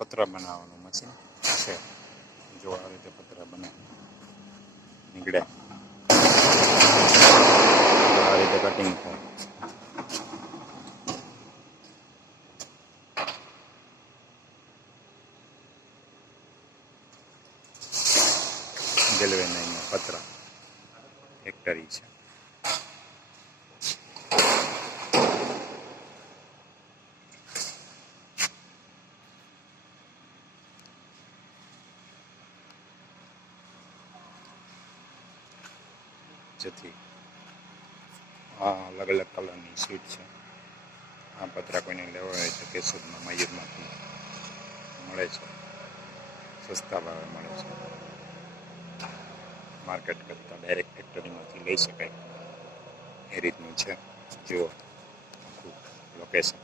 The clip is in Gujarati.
પતરા બનાવવાનું મશીન છે. જો આ રીતે પતરા નીકળે આ રીતે કટિંગ થાય. ગેલ્વેનાઇઝના પતરા ફેક્ટરી છે. જેથી આ અલગ અલગ કલરની સીટ છે. આ પતરા કોઈને લેવા હોય તો કેશોદમાં મયુરમાંથી મળે છે. સસ્તા ભાવે મળે છે. માર્કેટ કરતાં ડાયરેક્ટ ફેક્ટરીમાંથી લઈ શકાય એ રીતનું છે. જુઓ આખું લોકેશન.